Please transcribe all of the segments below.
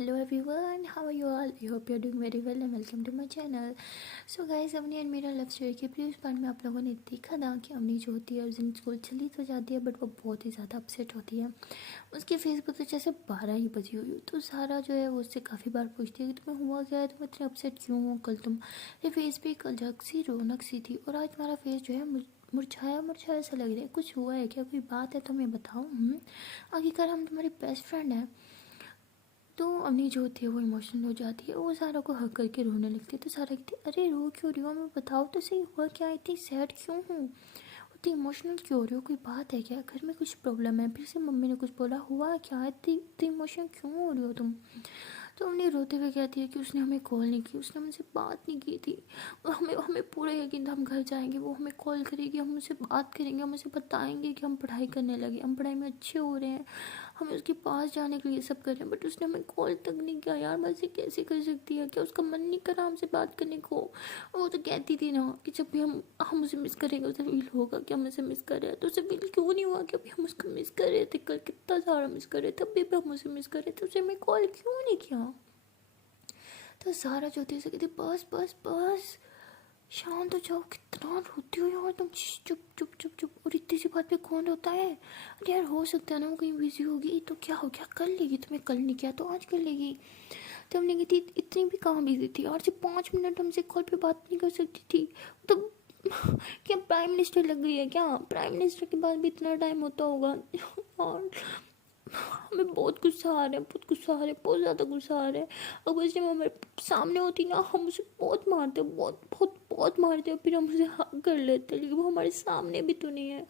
Hello everyone, how are you all? I hope you're doing very well and welcome to my channel. So guys, Avni and मेरा love story के previous part में आप लोगों ने देखा था कि अवनी जो होती है उस दिन स्कूल चली तो जाती है, बट वो बहुत ही ज़्यादा अपसेट होती है। उसके फेस पर तो जैसे 12 ही बजी हुई। तो सारा जो है वो उससे काफ़ी बार पूछती है कि तुम्हें हुआ क्या है, तुम इतने अपसेट क्यों हो? कल तुम फेस पे एक अलग सी रौनक सी थी और आज तुम्हारा फेस जो है मुरझाया मुरझाया सा लग रहा है। कुछ हुआ है क्या? कोई बात है तो हमें बताओ। आखिरकार हम तुम्हारी बेस्ट फ्रेंड हैं। तो अवनी जो होती है वो इमोशनल हो जाती है, वो सारा को हक करके रोने लगती है। तो सारा कहती है अरे रो क्यों रही हो, हमें बताओ तो सही, हुआ क्या? इतनी सैड क्यों हूँ, इतनी इमोशनल क्यों हो रही हो? कोई बात है क्या? घर में कुछ प्रॉब्लम है? फिर से मम्मी ने कुछ बोला? हुआ क्या? इतनी इमोशनल क्यों हो रही हो तुम? तो हमने रोते हुए कहती है कि उसने हमें कॉल नहीं की, उसने हमसे बात नहीं की थी। और हमें हमें पूरा यकीन था हम घर जाएंगे, वो हमें कॉल करेगी, हम उससे बात करेंगे, हम उसे बताएंगे कि हम पढ़ाई करने लगे, हम पढ़ाई में अच्छे हो रहे हैं, हमें उसके पास जाने के लिए सब कर रहे हैं। बट उसने हमें कॉल तक नहीं किया। यार वैसे कैसे कर सकती है? क्या उसका मन नहीं करा हमसे बात करने को? और वो तो कहती थी ना कि जब भी हम उसे मिस करेंगे उसे फील होगा कि हम उसे मिस कर रहे हैं। तो उसे फील क्यों नहीं हुआ कि अभी हम उसको मिस कर रहे थे? कल कितना सारा मिस कर रहे थे, अभी भी हम उसे मिस कर रहे थे, उसे हमें कॉल क्यों नहीं किया? तो सारा जो थी उसे कहती बस बस बस शांत हो जाओ। कितना रोती हो यार तुम, चुप चुप चुप चुप। और इतनी सी बात पे कौन रोता है? अरे यार हो सकता है ना वो कहीं बिजी होगी, तो क्या हो गया, कर लेगी। तुम्हें कल नहीं किया तो आज कर लेगी। तो हमने कही थी इतनी भी कहाँ बिजी थी यार, सिर्फ 5 मिनट हमसे कॉल पे बात नहीं कर सकती थी तो? क्या प्राइम मिनिस्टर लग गई है क्या? प्राइम मिनिस्टर के बाद भी इतना टाइम होता होगा? और हमें बहुत गुस्सा आ रहा है, बहुत गुस्सा आ रहा है, बहुत ज़्यादा गुस्सा आ रहा है। अब उस टाइम हमारे सामने होती ना, हम उसे बहुत मारते, बहुत बहुत बहुत मारते, फिर हम उसे हक कर लेते, लेकिन वो हमारे सामने भी तो नहीं है।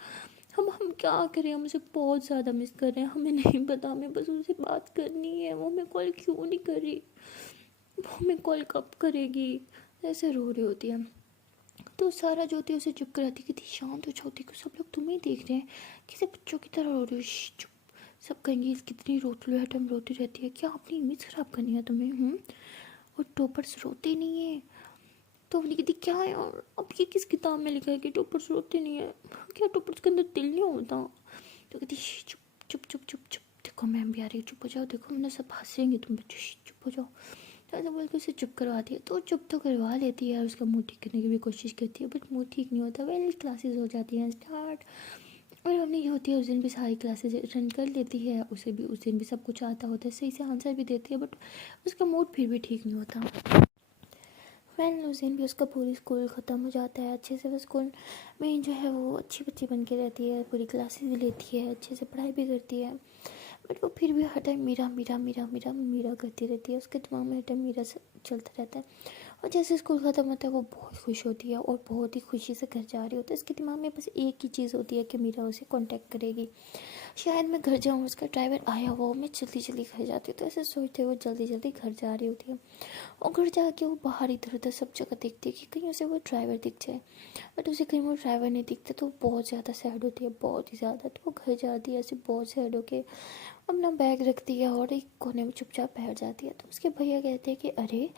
हम क्या करें? हम उसे बहुत ज़्यादा मिस कर रहे हैं, हमें नहीं पता, हमें बस उनसे बात करनी है। वो हमें कॉल क्यों नहीं कर रही, वो हमें कॉल कब करेगी? ऐसे रो रही होती है। तो सारा जो होती है उसे चुप कराती कि शांत हो जाती कि सब लोग तुम्हें देख रहे हैं, किसी बच्चों की तरह रो रही हो, चुप। सब कहेंगे कितनी रोती है, टाइम रोती रहती है, क्या अपनी इमेज खराब करनी है तुम्हें? और टॉपर्स रोते नहीं है। तो अपनी कहती क्या है यार, अब ये किस किताब में लिखा है कि टॉपर्स रोते नहीं है? क्या टॉपर्स के अंदर दिल नहीं होता? तो कहती चुप चुप चुप चुप चुप, देखो मैम भी आ रही है, चुप हो जाओ, देखो मैंने सब हंसेंगे तुम बच्चे, चुप हो जाओ। तो ऐसा बोल के उसे चुप करवाती है। तो चुप तो करवा लेती है, उसका मूड ठीक करने की भी कोशिश करती है, बट मूड ठीक नहीं होता। वेल क्लासेस हो जाती हैं स्टार्ट, और हमने ये होती है उस दिन भी सारी क्लासेस अटेंड कर लेती है। उसे भी उस दिन भी सब कुछ आता होता है, सही से आंसर भी देती है, बट उसका मूड फिर भी ठीक नहीं होता। वैन उस दिन भी उसका पूरी स्कूल ख़त्म हो जाता है अच्छे से। वो स्कूल में जो है वो अच्छी बच्ची बन के रहती है, पूरी क्लासेस भी लेती है, अच्छे से पढ़ाई भी करती है, बट वो फिर भी हर टाइम मीरा मीरा मीरा मीरा मीरा करती रहती है। उसके दिमाग में हर टाइम मीरा चलता रहता है। और जैसे स्कूल ख़त्म होता है वो बहुत खुश होती है और बहुत ही खुशी से घर जा रही होती है। उसके दिमाग में बस एक ही चीज़ होती है कि मीरा उसे कांटेक्ट करेगी। शायद मैं घर जाऊँ, उसका ड्राइवर आया हुआ, मैं जल्दी जल्दी घर जाती हूँ। तो ऐसे सोचते हुए जल्दी जल्दी घर जा रही होती है। और घर जाके वो बाहर इधर उधर सब जगह देखती है कि कहीं उसे वो ड्राइवर दिख जाए, बट उसे कहीं वो ड्राइवर नहीं दिखता। तो बहुत ज़्यादा सैड होती है, बहुत ही ज़्यादा। तो वो घर जाती है ऐसे बहुत सैड होके, अपना बैग रखती है और एक कोने में चुपचाप बैठ जाती है। तो उसके भैया कहते हैं कि अरे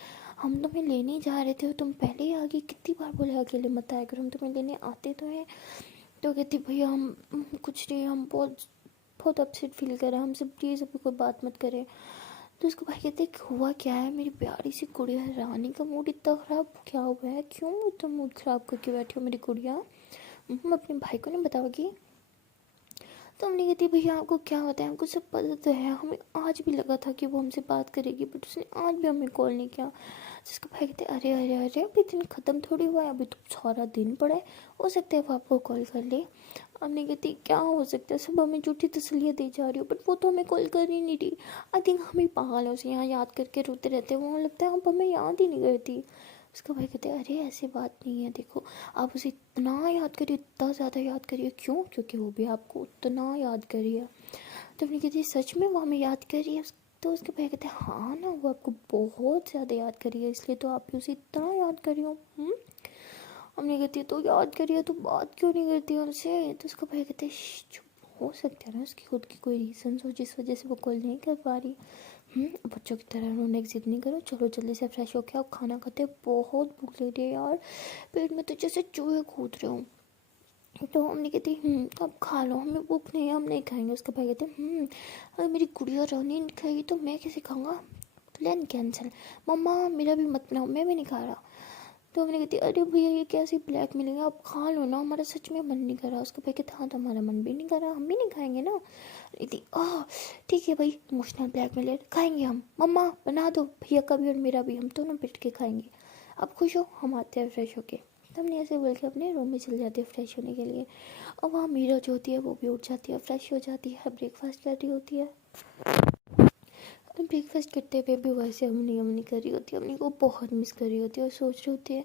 हम तुम्हें लेने जा रहे थे, तुम पहले ही आ गई, कितनी बार बोले अकेले मत आया करो, हम तुम्हें लेने आते तो हैं। तो कहती भैया हम कुछ नहीं, हम बहुत बहुत अपसेट फील कर रहे हैं, हमसे प्लीज़ अभी कोई बात मत करें। तो उसको भाई कहते हुआ क्या है, मेरी प्यारी सी गुड़िया रानी का मूड इतना ख़राब क्या हुआ है? क्यों इतना मूड ख़राब करके बैठी हो मेरी गुड़िया? अपने भाई को नहीं बताओगी? तो हमने कहती भैया आपको क्या बताया, हमको सब पता तो है, हमें आज भी लगा था कि वो हमसे बात करेगी, बट उसने आज भी हमें कॉल नहीं किया। जिसका भाई कहते अरे अरे अरे अभी दिन ख़त्म थोड़ी हुआ है, अभी तो सारा दिन पड़ा है, हो सकता है वो आपको कॉल कर ले। हमने कहती क्या हो सकता है, सब हमें झूठी तसल्लियाँ दी जा रही हो, बट वो तो हमें कॉल कर ही नहीं रही। आई थिंक हम ही पागल है, उसे यहाँ याद करके रोते रहते हैं, वहाँ लगता है आप हमें याद ही नहीं करती। उसका भाई कहते अरे ऐसी बात नहीं है, देखो आप उसे इतना याद करिए, इतना ज़्यादा याद करिए। क्यों? क्योंकि वो भी आपको उतना याद करिए। तो अपनी कहती सच में वो हमें याद करिए? तो उसके भाई कहते हाँ ना, वो आपको बहुत ज़्यादा याद करिए, इसलिए तो आप भी उसे इतना याद करिए। हमने कहती तो याद करिए तो बात क्यों नहीं करती हमसे? तो उसका भाई कहते चुप, हो सकता है ना उसकी खुद की कोई रीज़न हो जिस वजह से वो कॉल नहीं कर पा रही। बच्चों की तरह रोने की जिद नहीं करो, चलो जल्दी से फ्रेश होके आप खाना खाते, बहुत भूख लग रही है यार, पेट में तो जैसे चूहे कूद रहे हो। तो हमने कहती अब खा लो, हमें भूख नहीं है, हम नहीं खाएंगे। उसके भाई कहते अगर मेरी गुड़िया रानी नहीं खाएगी तो मैं कैसे खाऊंगा? Plan cancel. मम्मा मेरा भी मत बनाओ, मैं भी नहीं खा रहा। तो मैंने कहती अरे भैया ये कैसी ब्लैक मिलेंगे, आप खा लो ना, हमारा सच में मन नहीं कर रहा। उसके भाई कहते हाँ तो हमारा मन भी नहीं कर रहा, हम भी नहीं खाएंगे ना। कहती ठीक है भाई, इमोशनल ब्लैकमेल खाएंगे हम, मम्मा बना दो, भैया का भी और मेरा भी, हम दोनों बैठ के खाएंगे, आप खुश हो, हम आते हैं फ्रेश होके। तो हमने ऐसे बोल के अपने रूम में चले जाते हैं फ्रेश होने के लिए। और वहाँ मीरा जो होती है वो भी उठ जाती है, फ्रेश हो जाती है, ब्रेकफास्ट कर रही होती है। और ब्रेकफास्ट करते हुए भी वैसे अमनी अमनी कर रही होती है, अमनी को बहुत मिस कर रही होती है और सोच रही होती है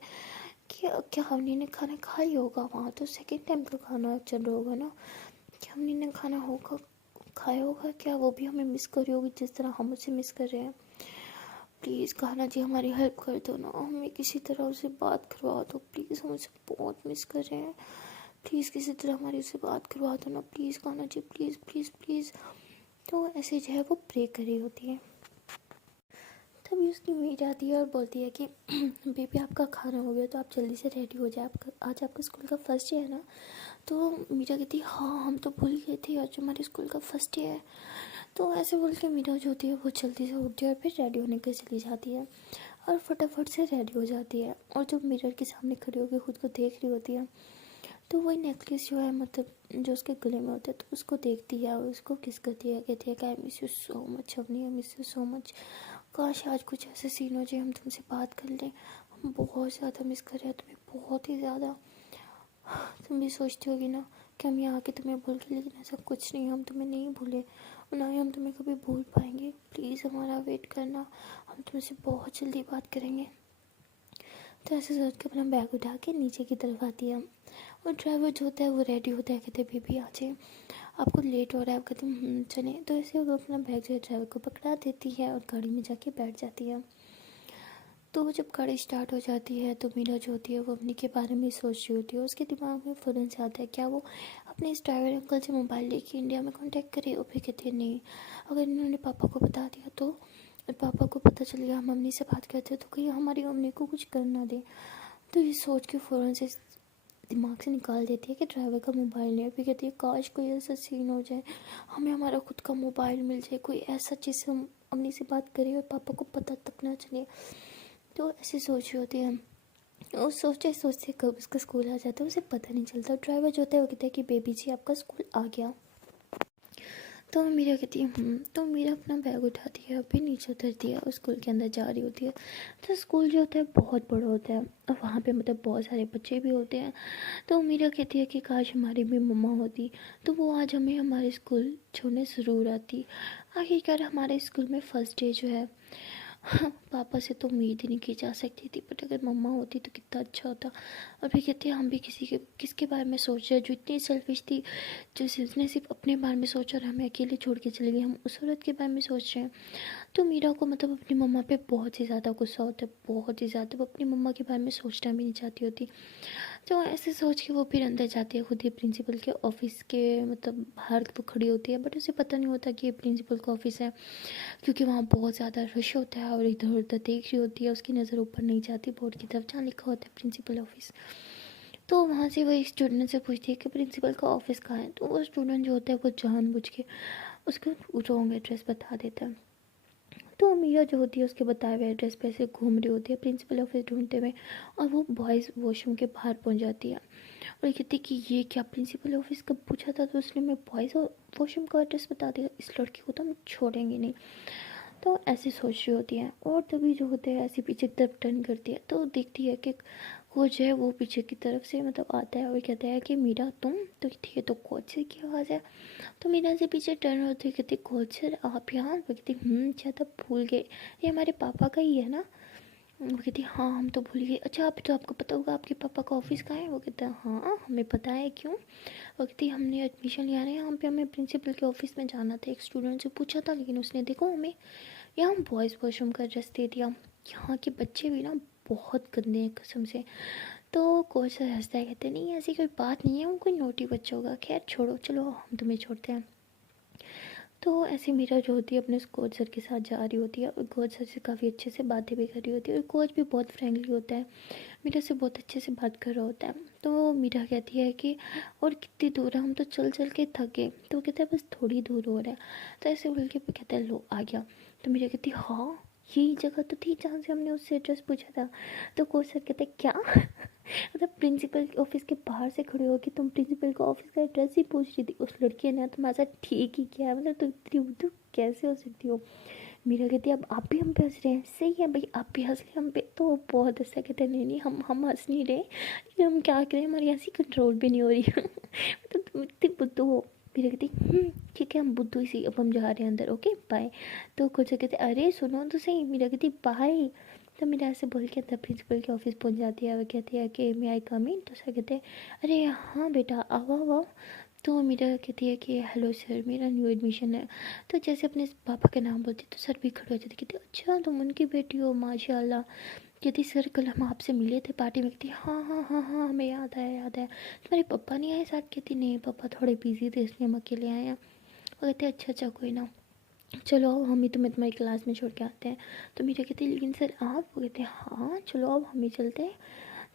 कि क्या अमनी ने खाना खा ही होगा, वहाँ तो सेकेंड टाइम का खाना चल रहा होगा ना, क्या अमनी ने खाना होगा खाया होगा, क्या वो भी हमें मिस कर रही होगी जिस तरह हम उसे मिस कर रहे हैं। प्लीज़ कान्हा जी हमारी हेल्प कर दो ना, हमें किसी तरह उससे बात करवा दो प्लीज़, हम उसे बहुत मिस कर रहे हैं, प्लीज़ किसी तरह हमारी उससे बात करवा दो ना please Kanha ji, please please please. तो ऐसे जो है वो प्रे कर रही होती है। तभी उसकी मेड आती है और बोलती है कि बेबी आपका खाना हो गया तो आप जल्दी से रेडी हो जाए, आपका आज आपका स्कूल का फर्स्ट डे है ना। तो मीरा कहती है हाँ हम तो भूल गए थे, आज हमारे स्कूल का फर्स्ट डे है। तो ऐसे बोल के मीरा जो होती है वो जल्दी से उठती है और फिर रेडी होने के चली जाती है और फटाफट से रेडी हो जाती है। और जब मिरर के सामने खड़ी होकर खुद को देख रही होती है तो वही नेकलेस जो है मतलब जो उसके गले में होता है, तो उसको देखती है और उसको किस करती है, कहती है कि I miss you so much Avni, I miss you so much, काश आज कुछ ऐसे सीन हो जाए हम तुमसे बात कर लें, हम बहुत ज़्यादा मिस कर रहे हैं तुम्हें, बहुत ही ज़्यादा। तुम भी सोचती होगी ना कि हम यहाँ आके तुम्हें भूल गए, लेकिन ऐसा कुछ नहीं, हम तुम्हें नहीं भूले और ना ही हम तुम्हें कभी भूल पाएंगे, प्लीज़ हमारा वेट करना, हम तुमसे बहुत जल्दी बात करेंगे। तो ऐसे सोच के अपना बैग उठा के नीचे की तरफ आती है और ड्राइवर जो होता है वो रेडी होता है, कहते बेबी आ जाए आपको लेट हो रहा है, कहते चले। तो ऐसे वो अपना बैग जो है ड्राइवर को पकड़ा देती है और गाड़ी में जाके बैठ जाती है। तो जब गाड़ी स्टार्ट हो जाती है तो मीरा जो होती है वो अपने के बारे में सोच रही होती है, उसके दिमाग में फ़ौरन से आता है क्या वो अपने इस ड्राइवर अंकल से मोबाइल लेके इंडिया में कांटेक्ट करे। और फिर कहती है नहीं, अगर इन्होंने पापा को बता दिया तो, और पापा को पता चल गया हम मम्मी से बात करते तो कहीं हमारी मम्मी को कुछ कर ना दे। तो ये सोच के फ़ौरन से दिमाग से निकाल देती है कि ड्राइवर का मोबाइल नहीं है। फिर कहती है काश कोई ऐसा सीन हो जाए, हमें हमारा खुद का मोबाइल मिल जाए, कोई ऐसा चीज़ से हम मम्मी से बात करें और पापा को पता तक ना चले। तो ऐसी सोच रही होती है और सोचते सोचते कब उसका स्कूल आ जाता है उसे पता नहीं चलता। ड्राइवर जो होता है वो कहता है कि बेबी जी आपका स्कूल आ गया। तो मीरा कहती है तो मीरा अपना बैग उठाती है, अभी नीचे उतरती है और स्कूल के अंदर जा रही होती है। तो स्कूल जो होता है बहुत बड़ा होता है और वहाँ पे मतलब बहुत सारे बच्चे भी होते हैं। तो मीरा कहती है कि काश हमारी भी मम्मा होती तो वो आज हमें हमारे स्कूल छोड़ने ज़रूर आती। आखिरकार हमारे स्कूल में फ़र्स्ट डे जो है पापा से तो उम्मीद ही नहीं की जा सकती थी, बट अगर मम्मा होती तो कितना अच्छा होता। और फिर कहते हैं हम भी किसके बारे में सोच रहे हैं जो इतनी सेल्फिश थी, जो जिसने सिर्फ अपने बारे में सोचा और हमें अकेले छोड़ के चली गई, हम उस औरत के बारे में सोच रहे हैं। तो मीरा को मतलब अपनी मम्मा पे बहुत ही ज़्यादा गुस्सा होता है, बहुत ही ज़्यादा, वो अपनी मम्मा के बारे में सोचना भी नहीं चाहती होती। तो ऐसे सोच के वो फिर अंदर जाती है, खुद ही प्रिंसिपल के ऑफिस के मतलब बाहर वो खड़ी होती है, बट उसे पता नहीं होता कि ये प्रिंसिपल का ऑफिस है, क्योंकि वहाँ बहुत ज़्यादा रश होता है और इधर उधर देख रही होती है, उसकी नज़र ऊपर नहीं जाती बोर्ड की तरफ जहाँ लिखा होता है प्रिंसिपल ऑफिस। तो वहाँ से वो एक स्टूडेंट से पूछती है कि प्रिंसिपल का ऑफिस कहाँ है। तो वो स्टूडेंट जो होता है वो जानबूझ के उसको रॉन्ग एड्रेस बता देता है। तो मीरा जो होती है उसके बताए हुए एड्रेस पे ऐसे घूम रही होती है प्रिंसिपल ऑफिस ढूंढते हुए, और वो बॉयज़ वॉशरूम के बाहर पहुंच जाती है और कहती कि ये क्या, प्रिंसिपल ऑफिस कब पूछा था तो उसने मैं बॉयज़ वॉशरूम का एड्रेस बता दिया, इस लड़की को तो हम छोड़ेंगे नहीं। तो ऐसी सोच रही होती है और तभी जो होते हैं ऐसे पीछे की तरफ टर्न करती है तो देखती है कि कोच है वो पीछे की तरफ से मतलब आता है और कहता है कि मीरा तुम, तो ठीक है तो कोच सर की आवाज़ है। तो मीरा से पीछे टर्न होती है, कहती कोच सर आप यहाँ, वो कहती शायद आप भूल गए, ये हमारे पापा का ही है ना। वो कहती हाँ हम तो भूल गए, अच्छा आप तो आपको पता होगा आपके पापा का ऑफिस कहाँ है। वो कहता है हाँ हमें पता है, क्यों। वो कहती हमने एडमिशन लिया है यहाँ पे, हमें प्रिंसिपल के ऑफिस में जाना था, एक स्टूडेंट से पूछा था लेकिन उसने देखो हमें यहाँ बॉयज़ वॉशरूम का एड्रेस दे दिया। यहाँ के बच्चे भी ना बहुत गंदे हैं कसम से। तो कोच सर हंसता है, कहते नहीं ऐसी कोई बात नहीं है, वो कोई नोटी बच्चा होगा, खैर छोड़ो चलो हम तुम्हें छोड़ते हैं। तो ऐसे मीरा जो होती है अपने कोच सर के साथ जा रही होती है और कोच सर से काफ़ी अच्छे से बातें भी कर रही होती है और कोच भी बहुत फ्रेंडली होता है, मीरा से बहुत अच्छे से बात कर रहा होता है। तो मीरा कहती है कि और कितनी दूर है, हम तो चल चल के थक गए। तो वो कहता है बस थोड़ी दूर हो रहा है। तो ऐसे बोल के कहता है लो आ गया। तो मीरा कहती हाँ यही जगह तो थी जहाँ से हमने उससे एड्रेस पूछा था। तो कोच सर कहते क्या मतलब प्रिंसिपल ऑफिस के बाहर से खड़े हो कि तुम प्रिंसिपल को ऑफिस का एड्रेस ही पूछ रही थी। उस लड़की ने तुम्हारे साथ ठीक ही किया है, मतलब तुम इतनी बुद्धू कैसे हो सकती हो। मीरा कहती है अब आप भी हम पे हंस रहे हैं। सही है भाई, आप भी हंस रहे हम पे तो बहुत हंसा। कहते हैं नहीं नहीं, हम हंस नहीं रहे, लेकिन हम क्या करें, हमारी हंसी कंट्रोल भी नहीं हो रही मतलब तुम इतनी बुद्धू हो। मीरा कहती ठीक है हम बुद्धू ही सी, अब हम जा रहे हैं अंदर, ओके बाय। तो कुछ कहते अरे सुनो तो सही। मीरा कहती बाय। तो मीरा ऐसे बोल के अंदर प्रिंसिपल के ऑफिस पहुंच जाती है। वो कहती है कि मैं आई कम इन। तो सर कहते हैं अरे हाँ बेटा आओ आओ। तो मीरा कहती है कि हेलो सर, मेरा न्यू एडमिशन है। तो जैसे अपने पापा का नाम बोलती तो सर भी खड़े हो जाते। कहते अच्छा तुम उनकी बेटी हो, माशाल्लाह। कहती सर कल हम आपसे मिले थे पार्टी में। कहती हाँ हाँ हाँ हाँ हमें याद आया याद आया। तुम्हारे पापा नहीं आए साथ? कहती नहीं पापा थोड़े बिजी थे इसलिए हम अकेले आए हैं। वो कहते अच्छा अच्छा कोई ना, चलो अब हम ही तुम्हें तुम्हारी क्लास में छोड़ के आते हैं। तो मीरा कहती लेकिन सर आप? वो कहते हाँ चलो अब हम ही चलते हैं।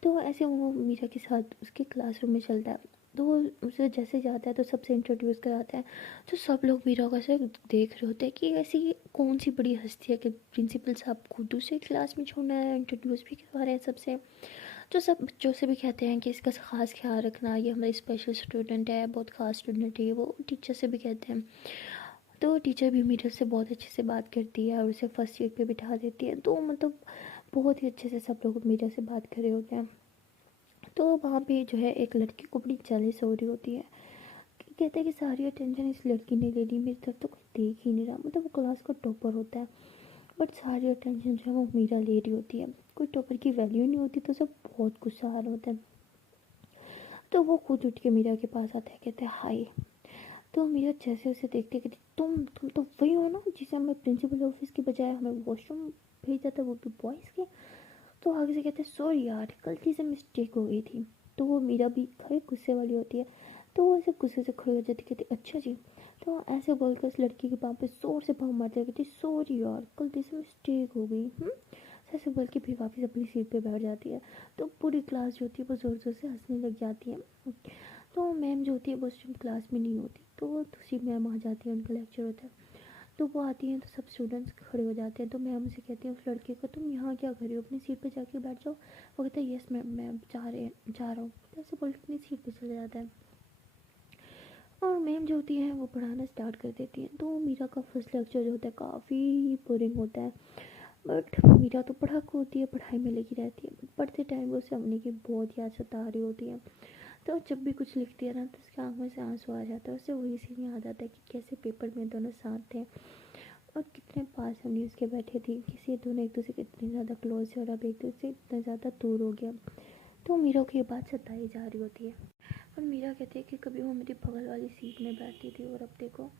तो ऐसे वो मीरा के साथ उसके क्लासरूम में चलता है। तो वो उसे जैसे जाता है तो सबसे इंट्रोड्यूस कराता है। तो सब लोग मीरा को ऐसे देख रहे होते हैं कि ऐसी कौन सी बड़ी हस्ती है कि प्रिंसिपल साहब खुद उसे क्लास में छोड़ना है, इंट्रोड्यूस भी करवा रहे हैं सबसे। तो सब बच्चों से भी कहते हैं कि इसका खास ख्याल रखना, ये हमारी स्पेशल स्टूडेंट है, बहुत खास स्टूडेंट है। वो टीचर से भी कहते हैं। तो टीचर भी मीरा से बहुत अच्छे से बात करती है और उसे फर्स्ट सीट पे बिठा देती है। तो मतलब बहुत ही अच्छे से सब लोग मीरा से बात कर रहे होते हैं। तो वहाँ पे जो है एक लड़की को बड़ी जेलस हो रही होती है कि कहते हैं कि सारी अटेंशन इस लड़की ने ले ली, मेरी तरफ तो कोई देख ही नहीं रहा। मतलब वो क्लास का टॉपर होता है बट सारी अटेंशन जो है वो मीरा ले रही होती है। कोई टॉपर की वैल्यू नहीं होती तो सब बहुत गुस्सा आ रहा होता है। तो वो खुद उठ के मीरा के पास आता है, कहते हैं हाय। तो मीरा जैसे उसे देखते कहती तुम तो वही हो ना जिसे हमें प्रिंसिपल ऑफिस की बजाय हमें वॉशरूम भेजा था, वो भी बॉयज़ के। तो आगे से कहते हैं सॉरी यार गलती से मिस्टेक हो गई थी। तो वो मीरा भी खड़े गुस्से वाली होती है। तो वो ऐसे गुस्से से खड़ी हो जाती, कहती अच्छा जी। तो ऐसे बोलकर उस लड़की के पाँव पे जोर से पाँव मारते कहती सॉरी यार गलती से मिस्टेक हो गई। ऐसे बोल के फिर वापस अपनी सीट पे बैठ जाती है। तो पूरी क्लास जो होती है वो ज़ोर ज़ोर से हंसने लग जाती है। तो मैम जो होती है वो उस टाइम क्लास में नहीं होती, तो वो दूसरी मैम आ जाती है, उनका लेक्चर होता है। तो वो आती हैं तो सब स्टूडेंट्स खड़े हो जाते हैं। तो मैम उसे कहती हैं उस लड़के को तुम यहाँ क्या कर रही हो, अपनी सीट पे जाके बैठ जाओ। वो कहता है यस मैम मैं जा रहा हूँ। तो ऐसे बोल के अपनी सीट पे चले जाता है। और मैम जो होती है वो पढ़ाना स्टार्ट कर देती है। तो मीरा का फर्स्ट लेक्चर जो होता है काफ़ी बोरिंग होता है। बट मीरा तो पढ़ाकू होती है, पढ़ाई में लगी रहती है। पढ़ते टाइम वो उसे अपने की बहुत याद सता रही होती है। तो जब भी कुछ लिखती है ना तो उसकी आँख में से आंसू आ जाता है। उससे वही सीन याद आता है कि कैसे पेपर में दोनों साथ थे और कितने पास हम न्यूज़ के बैठे थे, किसी दोनों एक दूसरे के इतने ज़्यादा क्लोज है और अब एक दूसरे से इतना ज़्यादा दूर हो गया। तो मीरा को ये बात सताई जा रही होती है। और मीरा कहती है कि कभी वो मेरी बगल वाली सीट में बैठती थी और अब देखो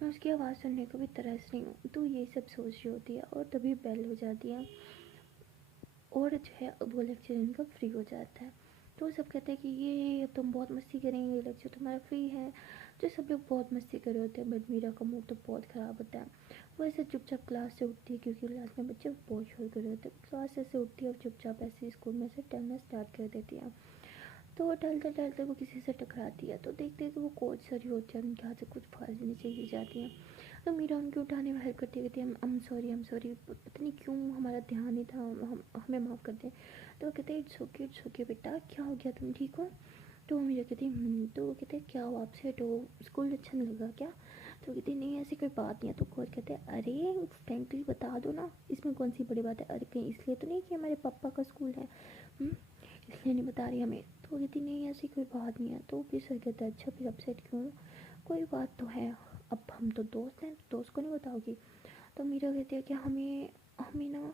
मैं उसकी आवाज़ सुनने को भी तरस रही हूँ। तो ये सब सोच रही होती है और तभी बेल हो जाती है और जो है वो लेक्चर इनका फ्री हो जाता है। तो सब कहते हैं कि ये अब तुम बहुत मस्ती करेंगे, ये लेक्चर तुम्हारा फ्री है। तो सब लोग बहुत मस्ती कर रहे होते हैं बट मीरा का मूड तो बहुत ख़राब होता है। वो ऐसे चुपचाप क्लास से उठती है क्योंकि क्लास में बच्चे बहुत शोर कर रहे होते हैं। क्लास ऐसे उठती है और चुपचाप ऐसे स्कूल में से टहलना स्टार्ट कर देती है। तो टहलते टहलते वो किसी से टकराती है तो देखते हैं कि वो कोच सर ही होते हैं, उनके हाथ से कुछ फाइल्स नीचे गिर जाती हैं। तो मीरा उनके उठाने में हेल्प करती कहती है हम सॉरी पता नहीं क्यों हमारा ध्यान नहीं था, हम हमें माफ़ कर दें। तो वो कहते हैं इट्स ओके बेटा, क्या हो गया तुम ठीक हो? तो मीरा कहती तो वो कहते हैं क्या हुआ आपसे, तो स्कूल अच्छा नहीं लगा क्या? तो कहती नहीं ऐसी कोई बात नहीं है। तो कोच कहते हैं अरे फ्रेंकली बता दो ना, इसमें कौन सी बड़ी बात है, अरे कहीं इसलिए तो नहीं कि हमारे पापा का स्कूल है इसलिए नहीं बता रही हमें। तो कहती नहीं ऐसी कोई बात नहीं है। तो फिर सर कहता है अच्छा फिर अपसेट क्यों हो? कोई बात तो है, अब हम तो दोस्त हैं, दोस्त को नहीं बताओगी? तो मीरा कहती है कि हमें हमें ना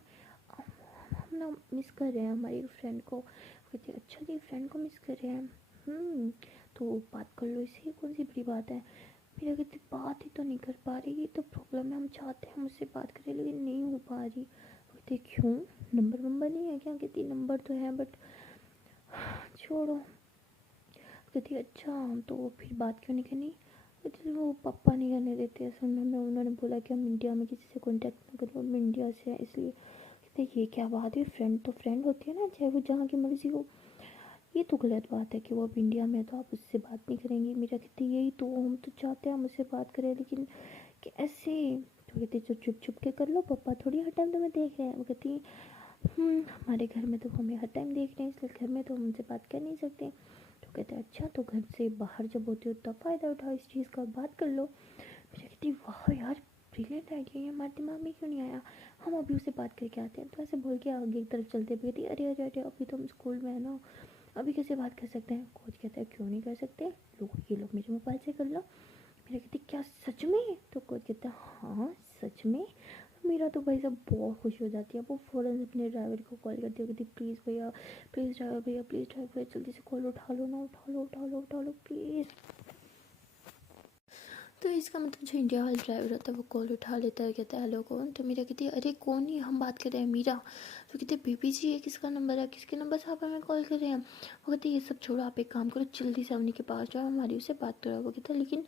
हम ना मिस कर रहे हैं हमारी फ्रेंड को। कहती है अच्छा जी फ्रेंड को मिस कर रहे हैं, तो बात कर लो, इसी कौन सी बड़ी बात है। मीरा कहती बात ही तो नहीं कर पा रही, ये तो प्रॉब्लम है, हम चाहते हैं मुझसे बात करें लेकिन नहीं हो पा रही। कहती क्यों, नंबर नहीं है क्या? कहती नंबर तो है बट छोड़ो। कहती अच्छा तो फिर बात क्यों नहीं करनी? कहती वो पापा नहीं करने देते असल में, हमें उन्होंने बोला कि हम इंडिया में किसी से कांटेक्ट ना करें, हम इंडिया से हैं इसलिए। कहते ये क्या बात है, फ्रेंड तो फ्रेंड होती है ना, चाहे वो जहाँ की मर्जी हो। ये तो गलत बात है कि वो अब इंडिया में है तो आप उससे बात नहीं करेंगी। मेरा कहती यही तो, हम तो चाहते हैं हम उससे बात करें लेकिन कैसे? तो कहती चुप चुप चुप के कर लो, पापा थोड़ी हर टाइम तुम्हें देख रहे हैं। वो कहती हमारे घर में तो हमें हर टाइम देख रहे हैं, इसलिए घर में तो हम उनसे बात कर नहीं सकते। तो कहते हैं अच्छा, तो घर से बाहर जब होती हो तब फ़ायदा उठाओ इस चीज़ का, बात कर लो। मुझे कहती वाह यार, ब्रिलियंट आइडिया, ये हमारे दिमाग में क्यों नहीं आया, हम अभी उससे बात करके आते हैं। तो ऐसे बोल के आगे एक तरफ चलते भी कहती अरे अरे अरे, अभी तो हम स्कूल में है ना, अभी कैसे बात कर सकते हैं। कोच कहता है क्यों नहीं कर सकते, ये लोग मेरे मोबाइल से कर लो। मेरा कहती क्या सच में। तो कोच कहता है हाँ सच में। मेरा तो भाई साहब बहुत खुशी हो जाती है। वो फ़ौरन अपने ड्राइवर को कॉल करती है, कहती प्लीज़ भैया, प्लीज़ ड्राइवर भैया, प्लीज़ ड्राइवर भैया, जल्दी से कॉल उठा लो ना, उठा लो उठा लो उठा लो प्लीज़। तो इसका मतलब जो इंडिया वाला ड्राइवर होता है वो कॉल उठा लेता है, कहता है हेलो कौन। तो मीरा कहती है अरे कौन, नहीं हम बात कर रहे हैं मीरा। तो कहते हैं बेबी जी ये किसका नंबर है, किसके नंबर से आप हमें कॉल कर रहे हैं। वो कहते हैं ये सब छोड़ो, आप एक काम करो, जल्दी से अवनी के पास जाओ, हमारी उससे बात करो। वो कहता है लेकिन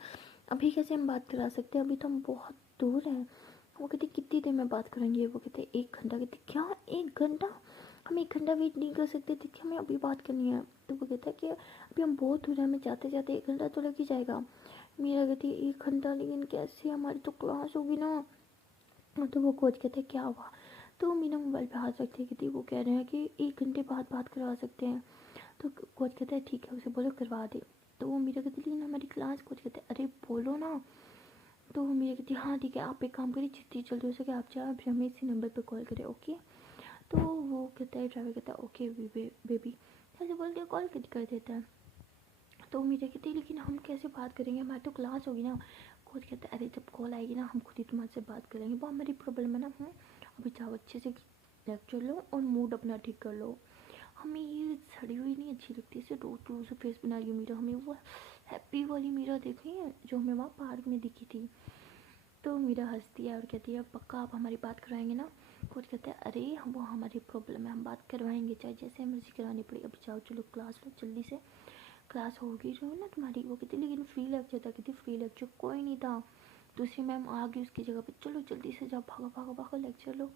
अभी कैसे हम बात करा सकते हैं, अभी तो हम बहुत दूर हैं। वो कहते कितनी देर में बात करेंगे। वो कहते 1 घंटा। कहते क्या 1 घंटा, हम 1 घंटा वेट नहीं कर सकते थे कि हमें अभी बात करनी है। तो वो कहता है कि अभी हम बहुत दूर हैं, हमें जाते जाते 1 घंटा तो लग ही जाएगा। मेरा कहती 1 घंटा, लेकिन कैसे, हमारी तो क्लास होगी ना। तो वो कोच कहते क्या हुआ। तो मीना मोबाइल पे हाथ रखती है, कहती वो कह रहे हैं कि 1 घंटे बाद बात करवा सकते हैं। तो कोच कहता है ठीक है, उसे बोलो करवा दे। तो वो मीरा कहती लेकिन हमारी क्लास। कोच कहते अरे बोलो ना। तो वो मीरा कहती हाँ ठीक है, आप एक काम करिए, जितनी जल्दी हो सके आप जाओ, फिर हमें इसी नंबर पर कॉल करें ओके। तो वो कहता है, ड्राइवर कहता है ओके बेबी, ऐसे बोल के कॉल कर देता है। तो मीरा कहती है लेकिन हम कैसे बात करेंगे, हमारी तो क्लास होगी ना। कोच कहता है अरे जब कॉल आएगी ना हम खुद ही तुम्हारे से बात करेंगे, वो हमारी प्रॉब्लम है ना। अभी जाओ अच्छे से लेक्चर लो और मूड अपना ठीक कर लो। हमें ये सड़ी हुई नहीं अच्छी लगती, इसे रोज रोज फेस बना रही है मीरा, हमें वो हैप्पी वाली मीरा देखी है जो हमें वहाँ पार्क में दिखी थी। तो मीरा हंसती है और कहती है पक्का आप हमारी बात करवाएंगे ना। कोच कहते हैं अरे वो हमारी प्रॉब्लम है, हम बात करवाएंगे चाहे जैसे मर्जी करानी पड़े। अभी जाओ चलो क्लास लो जल्दी से, क्लास होगी जो है ना तुम्हारी। वो कहती लेकिन फ्री लेक्चर था। कहती फ्री लेक्चर कोई नहीं था, दूसरी मैम आ गई उसकी जगह पे, चलो जल्दी से जाओ, भागो भागो भागो लेक्चर लो।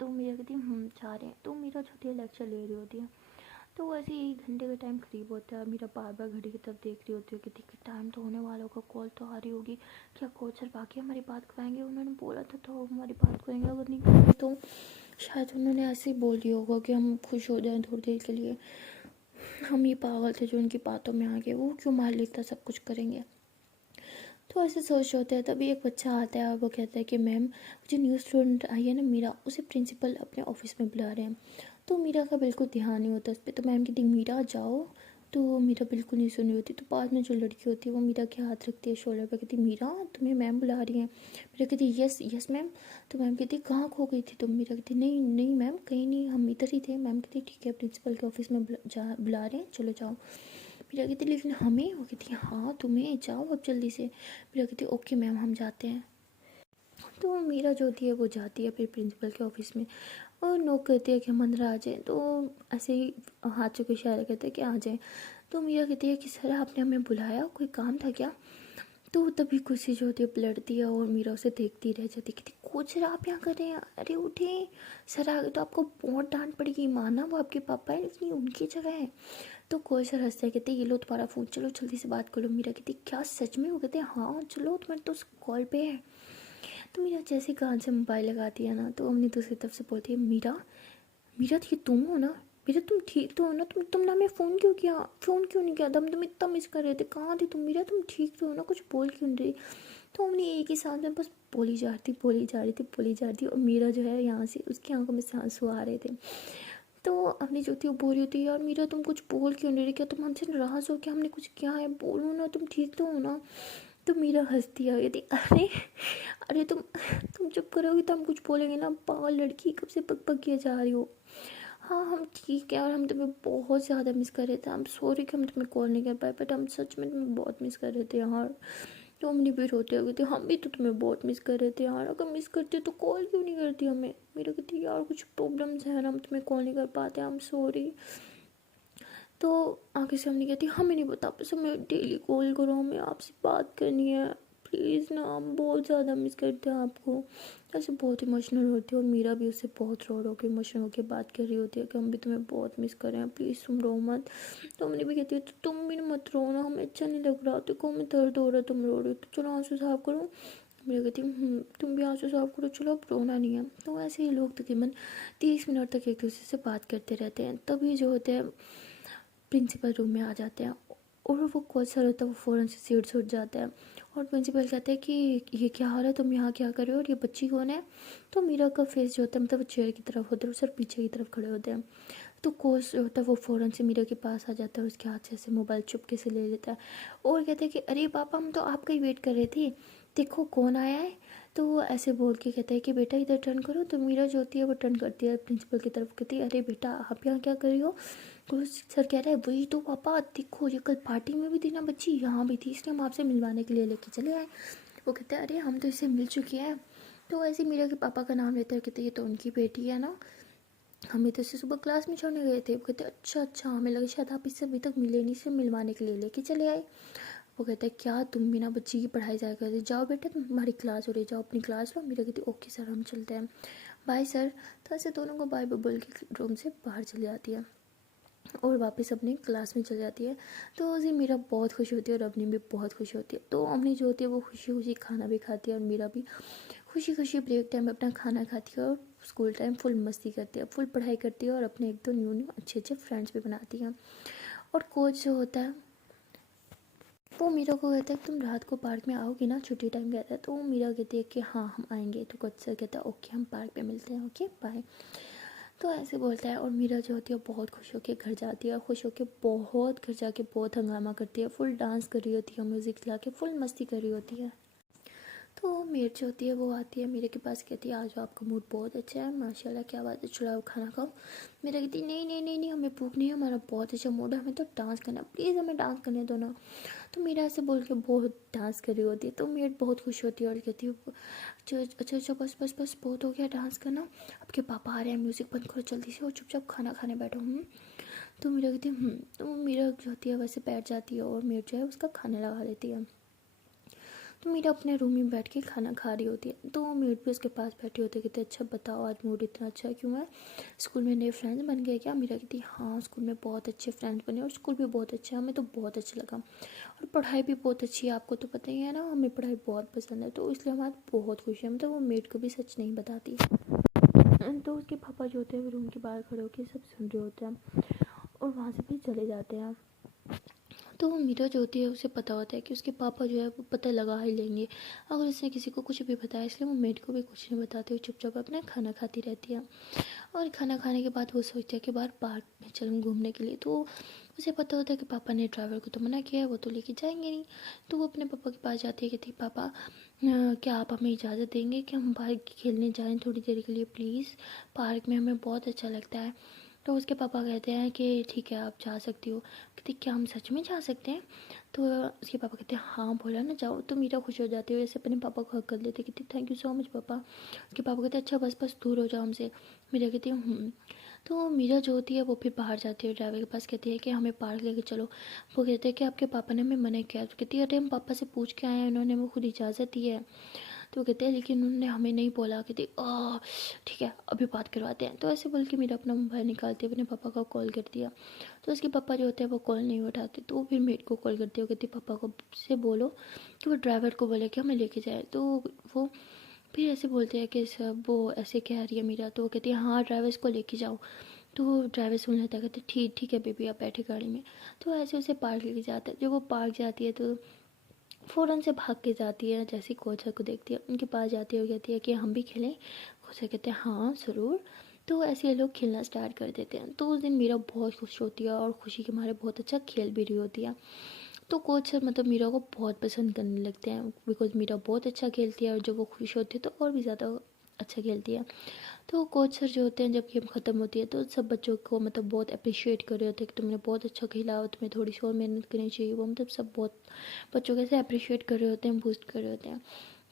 तो मीरा कहती जा रहे हैं। तो मीरा जो होती है लेक्चर ले रही होती है। तो वैसे ही 1 घंटे का टाइम करीब होता है, मेरा बार बार घड़ी की तरफ देख रही होती है कि देखिए टाइम तो होने वाला होगा, कॉल तो आ रही होगी, क्या कोच सर बाकी हमारी बात कराएंगे, उन्होंने बोला था तो हमारी बात करेंगे, अगर नहीं करेंगे तो शायद उन्होंने ऐसे ही बोल दिया होगा कि हम खुश हो जाएं थोड़ी देर के लिए, हम ये पागल थे जो उनकी बातों में आ गए, वो क्यों मान लेता सब कुछ करेंगे। तो ऐसे सोच होते हैं। तभी एक बच्चा आता है और वो कहता है कि मैम जो न्यू स्टूडेंट आई है ना मीरा, उसे प्रिंसिपल अपने ऑफिस में बुला रहे हैं। तो मीरा का बिल्कुल ध्यान नहीं होता उस पर। तो मैम कहती मीरा जाओ। तो मीरा बिल्कुल नहीं सुन रही होती। तो बाद में जो लड़की होती है वो मीरा के हाथ रखती है शोल्डर पर, कहती मीरा तुम्हें मैम बुला रही हैं। मीरा कहती यस यस मैम। तो मैम कहती कहाँ खो गई थी तुम। मीरा कहती नहीं नहीं मैम कहीं नहीं, हम इधर ही थे। मैम कहती ठीक है प्रिंसिपल के ऑफिस में बुला रहे हैं, चलो जाओ। मीरा कहती लेकिन हमें। वो कहती हाँ तुम्हें, जाओ अब जल्दी से। मीरा कहती ओके मैम हम जाते हैं। तो मीरा जो होती है वो जाती है फिर प्रिंसिपल के ऑफिस में और नोक करती है कि हम अंदर आ जाएं। तो ऐसे ही हाथों को इशारा करते हैं कि आ जाएं। तो मीरा कहती है कि सर आपने हमें बुलाया, कोई काम था क्या। तो तभी कुर्सी जो होती है पलटती है और मीरा उसे देखती रह जाती, कहती कोच सर आप यहाँ कर रहे हैं, अरे उठे, सर आ गए तो आपको बहुत डांट पड़ेगी, माना वो आपके पापा है लेकिन उनकी जगह है। तो कोच सर हंसते हैं, कहते ये लो तुम्हारा फ़ोन, चलो जल्दी से बात करो। मीरा कहती क्या सच में। वो कहते हैं हाँ चलो तुम्हारे तो कॉल पे है। तो मीरा जैसे कान से मोबाइल लगाती है ना, तो अपनी दूसरी तरफ से बोलती है मीरा, मीरा ये तुम हो ना, मीरा तुम ठीक तो हो ना, तुमने हमें फ़ोन क्यों किया, फ़ोन क्यों नहीं किया, हम तुम इतना मिस कर रहे थे, कहाँ थे तुम मीरा, तुम ठीक तो हो ना, कुछ बोल क्यों नहीं रही। तो हमने एक ही साथ में बस बोली जा रही थी बोली जा रही थी बोली जा रही थी, और मीरा जो है यहाँ से उसकी आंखों में से आंसू आ रहे थे। तो अपनी जो थी वो बोल रही थी यार मीरा तुम कुछ बोल क्यों नहीं रही, क्या तुम हमसे नाराज़ हो, क्या हमने कुछ किया है, बोलो ना तुम ठीक तो हो ना। तो मीरा हंसती है, कहती अरे अरे तुम चुप करोगी तो हम कुछ बोलेंगे ना, पागल लड़की कब से पक पक किए जा रही हो। हाँ हम ठीक है और हम तुम्हें बहुत ज़्यादा मिस कर रहे थे, हम सॉरी कि हम तुम्हें कॉल नहीं कर पाए, बट हम सच में तुम्हें बहुत मिस कर रहे थे यार। तो हमने भी रोते हुए थे, हम भी तो तुम्हें बहुत मिस कर रहे थे यार, अगर मिस करते तो कॉल क्यों नहीं करती हमें। मेरा कहती यार कुछ प्रॉब्लम्स है ना, हम तुम्हें कॉल नहीं कर पाते, हम सॉरी। तो आगे से हमने कहती हमें नहीं बता, बस हमें डेली कॉल करो, हमें आपसे बात करनी है प्लीज़ ना, हम बहुत ज़्यादा मिस करते हैं आपको। ऐसे बहुत इमोशनल होती है और मीरा भी उससे बहुत रो के इमोशनल होकर बात कर रही होती है कि हम भी तुम्हें बहुत मिस कर रहे हैं, प्लीज़ तुम रो मत। तो हमने भी कहती है तो तुम भी मत रो ना, हमें अच्छा नहीं लग रहा, देखो हमें दर्द हो रहा है, तुम रो रहे हो तो चलो आंसू साफ करो, मेरे कहती तुम भी आंसू साफ करो, चलो अब रोना नहीं है। तो ऐसे ही लोग तकरीबन 30 मिनट तक एक दूसरे से बात करते रहते हैं। तभी जो होते हैं प्रिंसिपल रूम में आ जाते हैं, और वो कोच सर होता है वो फ़ौरन से सीट से उठ जाता है। और प्रिंसिपल कहते हैं कि ये क्या हाल है, तुम यहाँ क्या कर रहे हो, और ये बच्ची कौन है। तो मीरा का फेस जो होता है मतलब चेयर की तरफ होता है, सर पीछे की तरफ खड़े होते हैं। तो कोच जो होता है वो फ़ौरन से मीरा के पास आ जाता है, और उसके हाथ से ऐसे मोबाइल चुपके से ले लेता है और कहते हैं कि अरे पापा हम तो आपका ही वेट कर रहे थे, देखो कौन आया है। तो वो ऐसे बोल के कहता है कि बेटा इधर टर्न करो। तो मीरा जो होती है वो टर्न करती है प्रिंसिपल की तरफ, कहती है अरे बेटा आप यहाँ क्या कर रही हो। तो सर कह रहा है वही तो पापा, देखो ये कल पार्टी में भी थी ना बच्ची, यहाँ भी थी, इसलिए हम आपसे मिलवाने के लिए लेके चले आए। वो कहते हैं अरे हम तो इससे मिल चुके हैं। तो ऐसे मीरा के पापा का नाम लेते हैं, कहते ये तो उनकी बेटी है ना, हमें तो इससे सुबह क्लास में छोड़ने गए थे। वो कहते अच्छा अच्छा, हमें लगा शायद आप इससे अभी तक मिले नहीं, इससे मिलवाने के लिए लेके चले आए। वो कहता है क्या तुम बिना बच्ची की पढ़ाई जाया करते, जाओ बेटा तुम्हारी क्लास हो रही, जाओ अपनी क्लास लो। मेरा कहती ओके सर हम चलते हैं, बाय सर। तो ऐसे दोनों को बाय बोल के रूम से बाहर चली जाती है और वापस अपनी क्लास में चली जाती है। तो उस दिन मीरा बहुत खुश होती है और अवनी भी बहुत खुश होती है। तो अवनी जो होती है वो खुशी खुशी खाना भी खाती है, और मीरा भी खुशी खुशी ब्रेक टाइम में अपना खाना खाती है, और स्कूल टाइम फुल मस्ती करती है, फुल पढ़ाई करती है, और अपने एक दो न्यू न्यू अच्छे अच्छे फ्रेंड्स भी बनाती हैं। और कोच जो होता है वो मीरा को कहता है तुम रात को पार्क में आओगी ना, छुट्टी टाइम कहता है। तो वो मीरा कहती है कि हाँ हम आएंगे। तो कोच सर कहता है ओके हम पार्क पे मिलते हैं, ओके बाय। तो ऐसे बोलता है, और मीरा जो होती है बहुत खुश होकर घर जाती है, और खुश होकर बहुत घर जाके बहुत हंगामा करती है, फुल डांस कर रही होती है, म्यूज़िक चला के फुल मस्ती कर रही होती है। तो मेर जो होती है वो आती है मेरे के पास, कहती है आज आपका मूड बहुत अच्छा है, माशाल्लाह क्या बात है, चलाओ खाना खाओ। मेरा कहती नहीं नहीं नहीं नहीं, हमें भूख नहीं है, हमारा बहुत अच्छा मूड है, हमें तो डांस करना है, प्लीज़ हमें डांस करने दो ना। तो मेरा ऐसे बोल के बहुत डांस कर रही होती है। तो मेर बहुत खुश होती है और कहती है अच्छा अच्छा अच्छा बस बस बस बहुत हो गया डांस करना, आपके पापा आ रहे हैं, म्यूज़िक बंद करो जल्दी से और चुपचाप खाना खाने बैठो। तो मेरा कहती है तो मेरा जो होती है वैसे बैठ जाती है, और मेर जो है उसका खाना लगा लेती है। तो मीरा अपने रूम में बैठ के खाना खा रही होती है। तो मीर भी उसके पास बैठी होती है, कहते अच्छा बताओ आज मूड इतना अच्छा क्यों है, स्कूल में नए फ्रेंड्स बन गए क्या। मीरा कहती हाँ स्कूल में बहुत अच्छे फ्रेंड्स बने, और स्कूल भी बहुत अच्छा है, हमें तो बहुत अच्छा लगा, और पढ़ाई भी बहुत अच्छी है, आपको तो पता ही है ना हमें पढ़ाई बहुत पसंद है, तो इसलिए हम आज बहुत खुश हैं। मतलब वो मेड को भी सच नहीं बताती। तो उसके पापा जो होते हैं वो रूम के बाहर खड़े होकर सब सुन रहे होते हैं, और वहाँ से भी चले जाते हैं। तो मीरा जो होती है उसे पता होता है कि उसके पापा जो है वो पता लगा ही लेंगे अगर उसने किसी को कुछ भी बताया, इसलिए वो मेड को भी कुछ नहीं बताते हुए चुपचाप अपना खाना खाती रहती है। और खाना खाने के बाद वो सोचती है कि बाहर पार्क में चलूँ घूमने के लिए। तो उसे पता होता है कि पापा ने ड्राइवर को तो मना किया है, वो तो लेके जाएंगे नहीं। तो वो अपने पापा के पास जाती है, कहती पापा क्या आप हमें इजाज़त देंगे कि हम बाहर खेलने जाएं थोड़ी देर के लिए प्लीज़, पार्क में हमें बहुत अच्छा लगता है। तो उसके पापा कहते हैं कि ठीक है आप जा सकती हो। कहती क्या हम सच में जा सकते हैं। तो उसके पापा कहते हैं हाँ बोला ना जाओ। तो मीरा खुश हो जाती है, वैसे अपने पापा को हक कर लेते, कहती थैंक यू सो मच पापा। उसके पापा कहते हैं अच्छा बस बस दूर हो जाओ हमसे। मीरा कहती हूँ। तो मीरा जो होती है वो फिर बाहर जाती है, ड्राइवर के पास कहती है कि हमें पार्क लेके चलो। वो कहते हैं कि आपके पापा ने हमें मना किया। तो कहती है अरे हम पापा से पूछ के आए हैं, उन्होंने हमें खुद इजाज़त दी है। तो कहते हैं लेकिन उन्होंने हमें नहीं बोला। कहती ठीक है अभी बात करवाते हैं। तो ऐसे बोल के मेरा अपना मोबाइल निकालती है, अपने पापा को कॉल कर दिया। तो उसके पापा जो होते हैं वो कॉल नहीं उठाते, तो वो फिर मेड को कॉल करती है, कहती पापा को से बोलो कि वो ड्राइवर को बोले कि हमें लेके जाए। तो वो फिर ऐसे बोलते हैं कि सब वो ऐसे कह रही है मीरा। तो वो कहती है हाँ ड्राइवर्स को लेके जाओ। तो वो ड्राइवर सुन लेता है, कहते ठीक ठीक है बेबी आप बैठे गाड़ी में। तो ऐसे उसे पार्क लेके जाता है। जब वो पार्क जाती है तो फ़ौरन से भाग के जाती है, जैसे कोचर को देखती है उनके पास जाती है और कहती है कि हम भी खेलें। कोचर कहते हैं हाँ ज़रूर। तो ऐसे ये लोग खेलना स्टार्ट कर देते हैं। तो उस दिन मीरा बहुत खुश होती है और खुशी के मारे बहुत अच्छा खेल भी रही होती है। तो कोच सर मतलब मीरा को बहुत पसंद करने लगते हैं, बिकॉज मीरा बहुत अच्छा खेलती है, और जब वो खुश होती है तो और भी ज़्यादा अच्छा खेलती है। तो कोच सर जो होते हैं जब गेम ख़त्म होती है तो सब बच्चों को मतलब बहुत अप्रिशिएट कर रहे होते हैं कि तुमने बहुत अच्छा खेला और तुम्हें थोड़ी सी और मेहनत करनी चाहिए। वो मतलब सब बहुत बच्चों को ऐसे अप्रिशिएट कर रहे होते हैं, बूस्ट कर रहे होते हैं।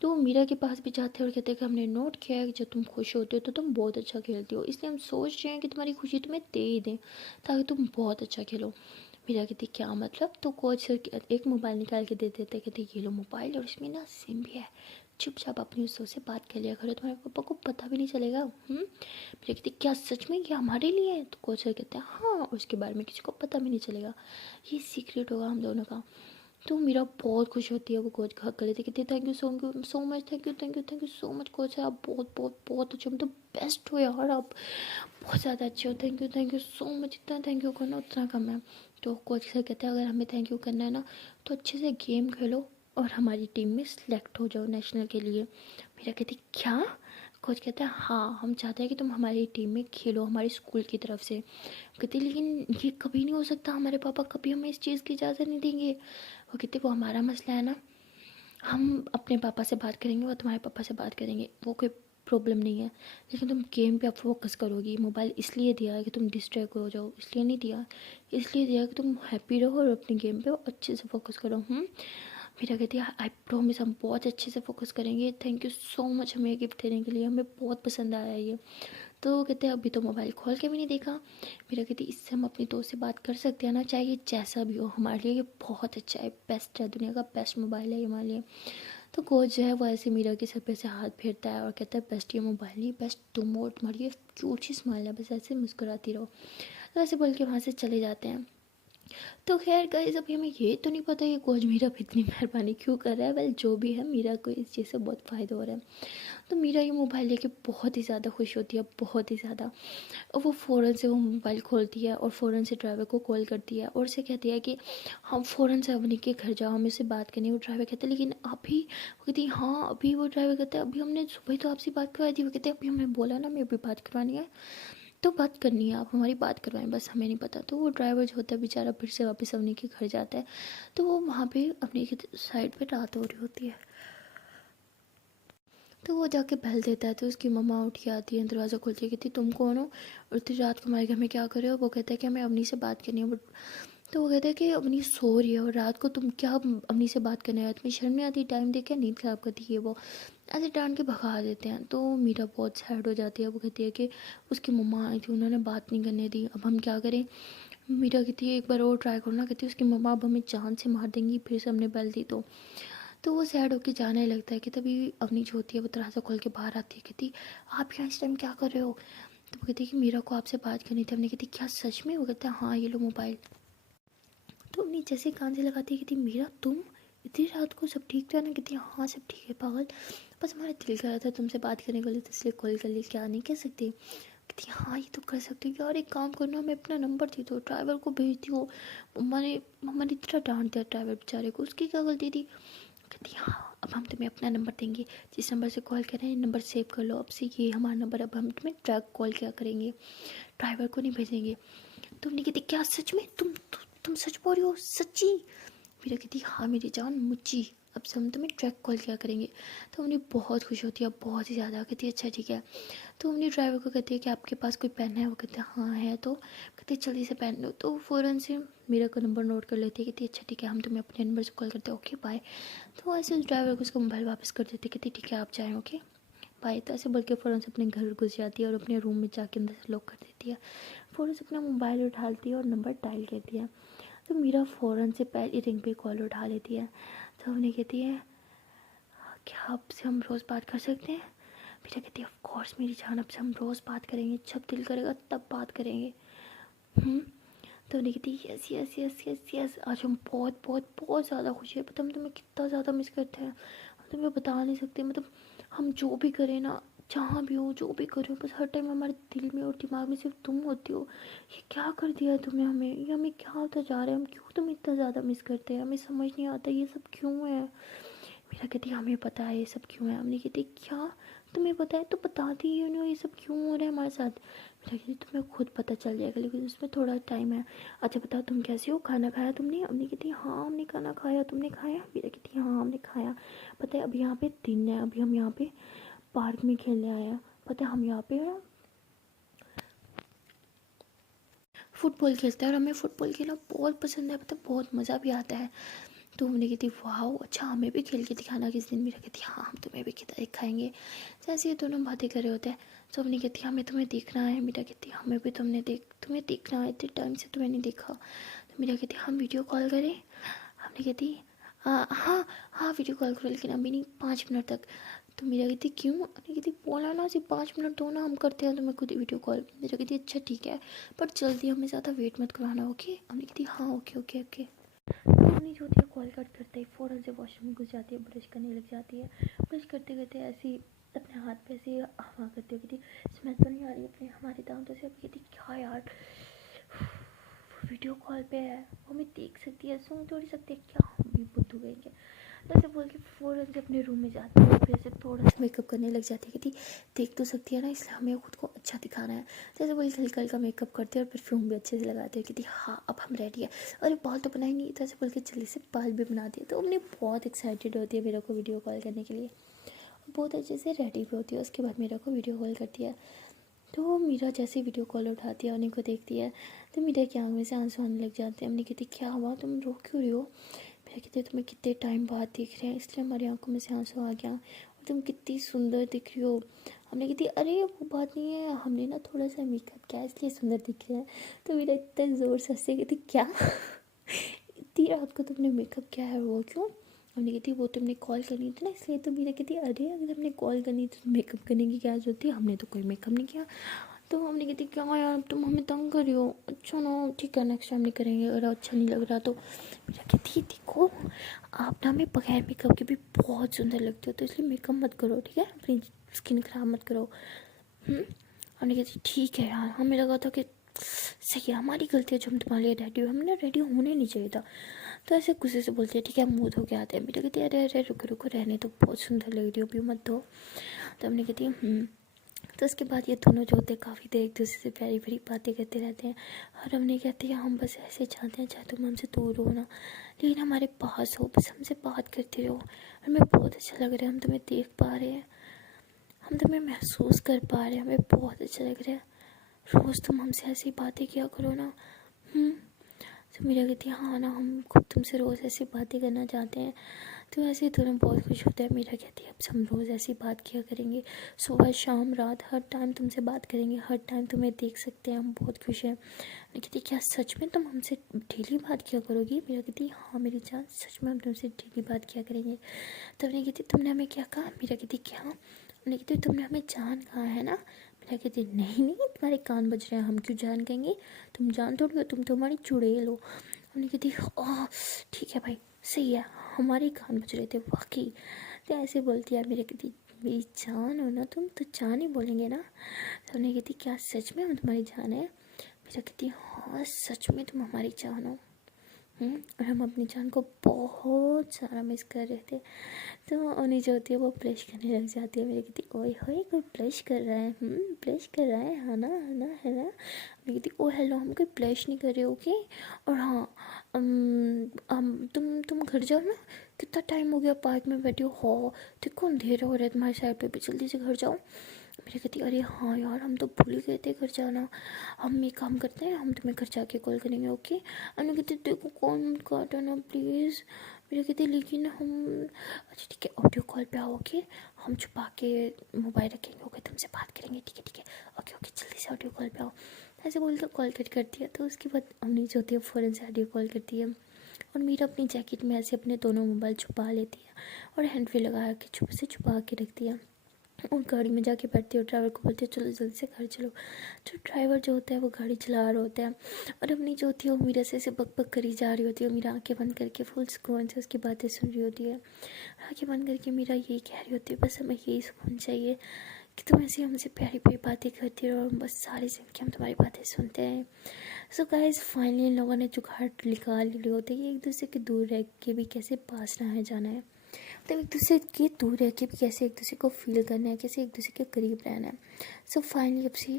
तो वो मीरा के पास भी जाते हैं और कहते हैं कि हमने नोट किया है कि जब तुम खुश होते हो तो तुम बहुत अच्छा खेलती हो, इसलिए हम सोच रहे हैं कि तुम्हारी खुशी तुम्हें दे ही दें ताकि तुम बहुत अच्छा खेलो। मीरा कहती क्या मतलब। तो कोच सर एक मोबाइल निकाल के दे देते, कहते ये लो मोबाइल और इसमें ना सिम भी है, चुपचाप अपनी उससे से बात कर लिया करो, तुम्हारे पापा को पता भी नहीं चलेगा। मेरे कहते क्या सच में ये हमारे लिए है। तो कोच सर कहते हैं हाँ, और उसके बारे में किसी को पता भी नहीं चलेगा, ये सीक्रेट होगा हम दोनों का। तो मीरा बहुत खुश होती है, वो कोच का हक कर लेती है, कहती है thank you so much, thank you so much coach, आप बहुत बहुत बहुत अच्छे, मतलब बेस्ट हो यार, आप बहुत ज़्यादा अच्छे हो, थैंक यू सो मच, इतना थैंक यू करना उतना कम है। तो कोच से कहते हैं अगर हमें थैंक यू करना है ना तो अच्छे से गेम खेलो और हमारी टीम में सिलेक्ट हो जाओ नेशनल के लिए। मेरा कहती क्या? कोच कहता है हाँ, हम चाहते हैं कि तुम हमारी टीम में खेलो हमारी स्कूल की तरफ से। कहती लेकिन ये कभी नहीं हो सकता, हमारे पापा कभी हमें इस चीज़ की इजाज़त नहीं देंगे। वो कहते वो हमारा मसला है ना, हम अपने पापा से बात करेंगे, वो तुम्हारे पापा से बात करेंगे, वो कोई प्रॉब्लम नहीं है, लेकिन तुम गेम पे अब फोकस करोगी। मोबाइल इसलिए दिया है कि तुम डिस्ट्रैक्ट हो जाओ, इसलिए नहीं दिया, इसलिए दिया कि तुम हैप्पी रहो और अपने गेम पे अच्छे से फोकस करो। मेरा कहती है आई प्रॉमिस हम बहुत अच्छे से फोकस करेंगे, थैंक यू सो मच हमें गिफ्ट देने के लिए, हमें बहुत पसंद आया ये। तो वो कहते हैं अभी तो मोबाइल खोल के भी नहीं देखा। मेरा कहती इससे हम अपनी दोस्त से बात कर सकते हैं ना, चाहे ये जैसा भी हो हमारे लिए ये बहुत अच्छा है, बेस्ट है, दुनिया का बेस्ट मोबाइल है ये हमारे लिए। तो कोच जो है वो ऐसे मीरा के सर पे से हाथ फेरता है और कहता है बेस्ट ये मोबाइल नहीं, बेस्ट तुम हो, तुम्हारी ये क्यूट सी स्माइल है, बस ऐसे मुस्कुराती रहो। तो ऐसे बोल के वहाँ से चले जाते हैं। तो खैर गाइस अभी हमें ये तो नहीं पता कि कोच मीरा पे इतनी मेहरबानी क्यों कर रहा है, वेल जो भी है मीरा को इस चीज़ से बहुत फ़ायदा हो रहा है। तो मीरा ये मोबाइल लेके बहुत ही ज़्यादा खुश होती है, बहुत ही ज़्यादा। और वो फ़ौरन से वो मोबाइल खोलती है और फ़ौरन से ड्राइवर को कॉल करती है और उसे कहती है कि हम फ़ौरन से अवनी के घर जाओ, हमें उससे बात करनी है। वो ड्राइवर कहता है लेकिन अभी, वो कहती है हाँ अभी। वो ड्राइवर कहता है अभी हमने सुबह तो आपसे बात करवाई थी। वो कहते हैं अभी हमने बोला ना हमें अभी बात करवानी है, तो बात करनी है, आप हमारी बात करवाएं, बस हमें नहीं पता। तो वो ड्राइवर जो होता है बेचारा फिर से वापस अवनी के घर जाता है। तो वो वहाँ पे अपनी साइड पे रात हो रही होती है। तो वो जाके बेल देता है, तो उसकी मम्मा उठ के आती है, दरवाज़ा खोलती है, कहती तुम कौन हो और इतनी रात को हमारे घर में क्या कर रहे हो? वो कहता है कि हमें अवनी से बात करनी है। बट तो वो कहता है कि अवनी सो रही है और रात को तुम क्या अवनी से बात करने आए, तुम्हें शर्म नहीं आती? टाइम देख के नींद ख़राब करती है। वो ऐसे डांट के भगा देते हैं। तो मीरा बहुत सैड हो जाती है। वो कहती है कि उसकी मम्मा आई थी, उन्होंने बात नहीं करने दी, अब हम क्या करें? मीरा कहती है एक बार और ट्राई करो ना। कहती है उसकी मम्मा अब हमें जान से मार देंगी फिर से हमने बेल दी तो वो सैड होके जाने लगता है कि तभी अवनी जो होती है वो दरवाज़ा खोल के बाहर आती है। कहती आप यहाँ इस टाइम क्या कर रहे हो? तो वो कहती है कि मीरा को आपसे बात करनी थी। हमने कहती क्या सच में? वो कहता है हाँ ये लो मोबाइल। तो अवनी जैसे कान से लगाती है, कहती मीरा तुम इतनी रात को, सब ठीक था ना? कहती हाँ सब ठीक है पागल, बस हमारा दिल कर रहा था तुमसे बात करने को, तो इसलिए कॉल कर ली, क्या नहीं कह सकती? कहती हाँ ये तो कर सकती हो यार, एक काम करना मैं अपना नंबर दे दो, ड्राइवर को भेजती हो। मम्मा ने इतना डांट दिया ड्राइवर बेचारे को, उसकी क्या गलती थी? कहती हाँ अब हम तुम्हें अपना नंबर देंगे, जिस नंबर से कॉल कर रहे हैं नंबर सेव कर लो, अब से ये हमारा नंबर, अब हम तुम्हें ट्रैक कॉल क्या करेंगे, ड्राइवर को नहीं भेजेंगे। तुमने कहती क्या सच में? तुम सच बोल रही हो? सच्ची? मीरा कहती हाँ मेरी जान मुच्ची, अब से हम तुम्हें ट्रैक कॉल क्या करेंगे। तो उन्हें बहुत खुश होती है, बहुत ही ज़्यादा। कहती है अच्छा ठीक है। तो उन्हें ड्राइवर को कहती है कि आपके पास कोई पेन है? वो कहते हैं हाँ है। तो कहते हैं जल्दी से पेन लो। तो फ़ौरन से मीरा का नंबर नोट कर लेती है। कहती है अच्छा ठीक है हम तुम्हें अपने नंबर से कॉल करते हैं, ओके बाय। तो ऐसे उस ड्राइवर को उसका मोबाइल वापस कर देते। कहती ठीक है आप जाएँ, ओके बाय। तो ऐसे बोल के फ़ौरन से अपने घर घुस जाती है और अपने रूम में जाके अंदर से लॉक कर देती है। फ़ौरन से अपना मोबाइल उठाती है और नंबर डायल करती है। तो मीरा फ़ौरन से पहली रिंग पे कॉल उठा लेती है। तो उन्हें कहती है क्या आपसे हम रोज़ बात कर सकते हैं? मीरा कहती है ऑफ कोर्स मेरी जान, अब से हम रोज़ बात करेंगे, जब दिल करेगा तब बात करेंगे। हम्म तो उन्हें कहती है yes yes yes yes yes, आज हम बहुत बहुत बहुत ज़्यादा खुशी है, पता हम तुम्हें कितना ज़्यादा मिस करते हैं, हम तुम्हें बता नहीं सकते। मतलब हम जो भी करें ना, जहाँ भी हो जो भी करो, बस हर टाइम हमारे दिल में और दिमाग में सिर्फ तुम होती हो। ये क्या कर दिया है तुमने हमें, ये हमें क्या होता जा रहा है, हम क्यों तुम्हें इतना ज़्यादा मिस करते हैं, हमें समझ नहीं आता ये सब क्यों है। मीरा कहती हमें पता है ये सब क्यों है। हमने कहती क्या तुम्हें पता है? तो बता दी यू नो ये सब क्यों हो रहा है हमारे साथ। मीरा कहती तुम्हें खुद पता चल जाएगा, लेकिन उसमें थोड़ा टाइम है। अच्छा बताओ तुम कैसे हो, खाना खाया तुमने? हमने कहती हाँ हमने खाना खाया, तुमने खाया? मीरा कहती हाँ हमने खाया। पता है अभी यहाँ पे दिन है, अभी हम यहाँ पे पार्क में खेलने आए हैं, पता है हम यहाँ पे फुटबॉल खेलते हैं और हमें फुटबॉल खेलना बहुत पसंद है, पता है बहुत मज़ा भी आता है। तो हमने कहती वाह अच्छा हमें भी खेल के दिखाना किस दिन। मेरा कहती हाँ हम तुम्हें भी दिखाएंगे। जैसे ये दोनों बातें कर रहे होते हैं तो हमने कहती हमें तुम्हें देखना है। मेरा कहती हमें भी तुम्हें देखना है, इतने टाइम से तुम्हें नहीं देखा। तो मेरा कहती हम वीडियो कॉल करें? हमने कहती हाँ हाँ हाँ वीडियो कॉल करो, लेकिन अभी नहीं 5 मिनट तक। तो मेरा कहती क्यों? हमने कहती बोला ना सिर्फ 5 मिनट दो ना, हम करते हैं तुम्हें खुद वीडियो कॉल। मेरा कहती अच्छा ठीक है पर जल्दी, हमें ज़्यादा वेट मत करवाना, ओके? हमने कहती हाँ ओके ओके ओके। अपनी जो होती है कॉल कट करते ही फ़ौरन से वॉशरूम में घुस जाती है, ब्रश करने लग जाती है। ब्रश करते करते ऐसी अपने हाथ पे ऐसे हवा करती है, कहती स्मेल तो नहीं आ रही अपने हमारे दांतों से। अब कहती क्या यार, वीडियो कॉल पे है, वो हमें देख सकती है, सुन थोड़ी सकती है क्या, हम भी बुद्धू गएंगे। तो ऐसे बोल के फ़ौरन से अपने रूम में जाती है, फिर से थोड़ा सा मेकअप करने लग जाती है, कहती देख तो सकती है ना, इसलिए हमें खुद को अच्छा दिखाना है। तो ऐसे बोल के हल्का हल्का मेकअप करते हैं और परफ्यूम भी अच्छे से लगाते हैं, कहती हाँ अब हम रेडी है। अरे बाल तो बनाए नहीं, तो ऐसे बोल के जल्दी से बाल भी बना दिए। तो अपनी बहुत एक्साइटेड होती है मेरे को वीडियो कॉल करने के लिए, बहुत अच्छे से रेडी भी होती है। उसके बाद मेरे को वीडियो कॉल करती है। तो मीरा जैसे वीडियो कॉल उठाती है, उन्हीं को देखती है, तो मीरा की आँख में से आंसू आने लग जाते हैं। हमने कहती क्या हुआ, तुम रो क्यों रही हो। मेरा कहते तुम्हें कितने टाइम बाद देख रहे हैं, इसलिए हमारी आंखों में से आंसू आ गया, और तुम कितनी सुंदर दिख रही हो। हमने कहती अरे वो बात नहीं है, हमने ना थोड़ा सा मेकअप किया इसलिए सुंदर दिख रहे हैं। तो मेरा इतना ज़ोर से हंसे, कहती क्या इतनी रात को तुमने मेकअप किया है, वो क्यों। हमने कहती वो तुमने कॉल करनी थी ना इसलिए। तो मेरा कहती अरे अगर हमने कॉल करनी थी तो मेकअप करने की क्या जरूरत थी, हमने तो कोई मेकअप नहीं किया। तो हमने कहती क्या यार तुम हमें तंग कर रही हो, अच्छा ना ठीक है नेक्स्ट टाइम नहीं करेंगे, अगर अच्छा नहीं लग रहा तो। मेरा कहती देखो आप ना हमें बगैर मेकअप के भी बहुत सुंदर लगते हो, तो इसलिए मेकअप मत करो ठीक है, अपनी स्किन ख़राब मत करो। हमने कहती ठीक है यार, हमें लगा था कि सही है हमारी गलती है जो हम तुम्हारे लिए रेडी हो, हमें ना रेडी होने नहीं चाहिए था। तो ऐसे गुस्से से बोलती है ठीक है मुँह धो के आते हैं। मेरा कहती है अरे अरे रुको रुको रहने तो, बहुत सुंदर लग रही हो अभी मत धो। तो हमने कहती तो उसके बाद ये दोनों जो होते हैं काफ़ी देर एक दूसरे से प्यारी प्यारी बातें करते रहते हैं। और हमने कहते हैं हम बस ऐसे चाहते हैं चाहे तुम हमसे दूर हो ना, लेकिन हमारे पास हो, बस हमसे बात करते रहो। हमें बहुत अच्छा लग रहा है, हम तुम्हें देख पा रहे हैं, हम तुम्हें महसूस कर पा रहे हैं, हमें बहुत अच्छा लग रहा है। रोज़ तुम हमसे ऐसी बातें किया करो ना। तो मेरा कहती है हाँ ना, हम खुद तुमसे रोज़ ऐसी बातें करना चाहते हैं। तो ऐसे ही दोनों बहुत खुश होते हैं। मेरा कहती है अब से हम रोज़ ऐसी बात किया करेंगे, सुबह शाम रात हर टाइम तुमसे बात करेंगे, हर टाइम तुम्हें देख सकते हैं, हम बहुत खुश हैं। मैं कहती क्या सच में तुम हमसे डेली बात किया करोगी। मेरा कहती हाँ मेरी जान, सच में हम तुमसे डेली बात किया करेंगे। तब नहीं कहती तुमने हमें क्या कहा। मेरा कहती क्या। मैंने कहती तुमने हमें जान कहा है ना। मेरा कहती नहीं नहीं तुम्हारे कान बज रहे हैं, हम क्यों जान कहेंगे, तुम जान थोड़ी हो, तुम तो हमारी चुड़ैल हो। हमने कहती ओह ठीक है भाई सही है, हमारे कान बज रहे थे वाकई। तो ऐसे बोलती है मेरे कहती मेरी जान हो ना तुम, तो जान ही बोलेंगे ना। तो हमने कहती क्या सच में हम तुम्हारी जान है। मेरा कहती हाँ सच में तुम हमारी जान हो। और हम अपनी जान को बहुत सारा मिस कर रहे थे। तो उन्हें जो होती है वो ब्लश करने लग जाती है। मेरी कहती ओए होए कोई ब्लश कर रहा है, ब्लश कर रहा है ना है ना है ना। मेरी कहती ओ हेलो हम कोई ब्लश नहीं कर रहे ओके। और हाँ तुम घर जाओ ना, कितना टाइम हो गया पार्क में बैठी हो देखो अंधेरा हो रहा है तुम्हारी साइड पे भी, जल्दी से घर जाओ। मेरी कहती अरे हाँ यार हम तो भूल ही गए थे घर जाना, हम एक काम करते हैं हम तुम्हें घर जाके कॉल करेंगे ओके। अनु कहती देखो कॉल काटो ना प्लीज़। मेरे कहते लेकिन हम अच्छा ठीक है ऑडियो कॉल पे आओ ओके, हम छुपा के मोबाइल रखेंगे ओके, तुमसे बात करेंगे ठीक है ओके ओके जल्दी से ऑडियो कॉल पे आओ। ऐसे बोल के कॉल कट करती है। तो उसके बाद अम्मी जो होती है फ़ौरन से ऑडियो कॉल करती है, और मीरा अपनी जैकेट में ऐसे अपने दोनों मोबाइल छुपा लेती है और हैंड फ्री लगा के छुप से छुपा के रखती है। और गाड़ी में जाके बैठती है और ड्राइवर को बोलती है चलो जल्दी से घर चलो। तो ड्राइवर जो होता है वो गाड़ी चला रहा होता है, और अपनी जो होती है वो मीरा से ऐसे बक बक करी जा रही होती है। मीरा आंखें बंद करके फुल सुकून से उसकी बातें सुन रही होती है। आंखें बंद करके मीरा यही कह रही होती है बस हमें यही सुकून चाहिए कि तुम ऐसी हमसे प्यारी प्यारी बातें करती रहो, बस सारी ज़िंदगी हम तुम्हारी बातें सुनते हैं। सो गाइस फाइनली इन लोगों ने जुगाड़ निकाल लिए होते हैं कि एक दूसरे के दूर रह के भी कैसे पास ना है जाना है, तो एक दूसरे के दूर रह के भी कैसे एक दूसरे को फील करना है, कैसे एक दूसरे के करीब रहना है। सो फाइनली अब से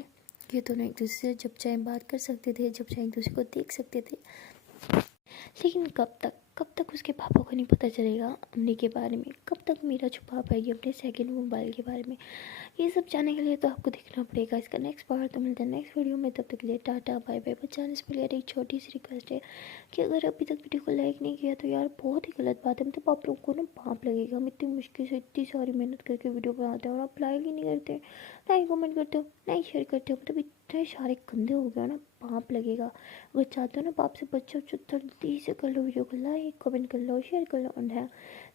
ये दोनों एक दूसरे से जब चाहे बात कर सकते थे, जब चाहे एक दूसरे को देख सकते थे। लेकिन कब तक उसके पापा को नहीं पता चलेगा अम्मी के बारे में, कब तक मीरा छुपा पाएगी अपने सेकंड मोबाइल के बारे में। ये सब जानने के लिए तो आपको देखना पड़ेगा इसका नेक्स्ट पार्ट। तो मिलते हैं नेक्स्ट वीडियो में, तब तक के लिए टाटा बाय बाय। बचाने से पहले एक छोटी सी रिक्वेस्ट है कि अगर अभी तक वीडियो को लाइक नहीं किया तो यार बहुत ही गलत बात है, मतलब आप लोगों को ना पाप लगेगा। हम इतनी मुश्किल से इतनी सारी मेहनत करके वीडियो बनाते हैं और आप लाइक ही नहीं करते, ना ही कमेंट करते हो, ना ही शेयर करते हो, मतलब इतने सारे गंदे हो गया ना, पाप लगेगा। अगर चाहते हो ना पाप से बच्चों जल्दी से कर लो, वीडियो को लाइक कमेंट कर लो शेयर कर लो, और है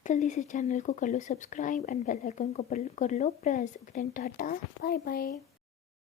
जल्दी से चैनल को कर लो सब्सक्राइब एंड बेल आइकन को कर लो press. Then tata bye bye.